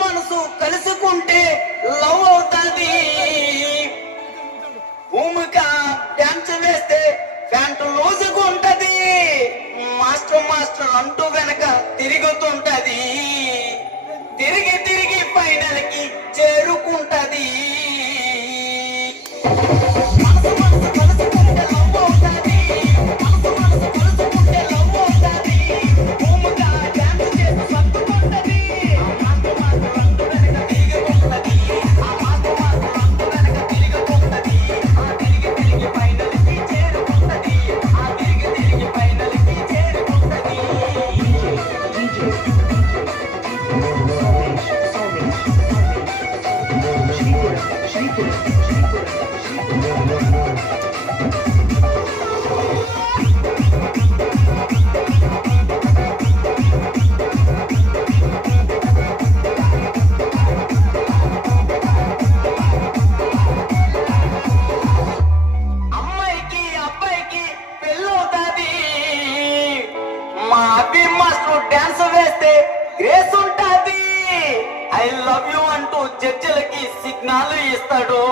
మనసు కలుసుకుంటే లవ్ అవుతుంది. భూమిగా డాన్స్ వేస్తే ప్యాంటు లూజుగా ఉంటది. మాస్టర్ మాస్టర్ అంటూ వెనక తిరుగుతుంటది. తిరిగి తిరిగి ఫైనల్ కి చేరుకుంటది. మనసు మనసు కలుసుకుంటే లవ్ అవుతుంది. మనసు మనసు కలుసుకుంటే లవ్ అవుతుంది. భూమిగా డాన్స్ చేస్తూ సత్తుకుంటది. డాన్స్ వేస్తే గ్రేస్ ఉంటది. ఐ లవ్ యూ అంటూ జడ్జిలకి సిగ్నల్ ఇస్తాడు.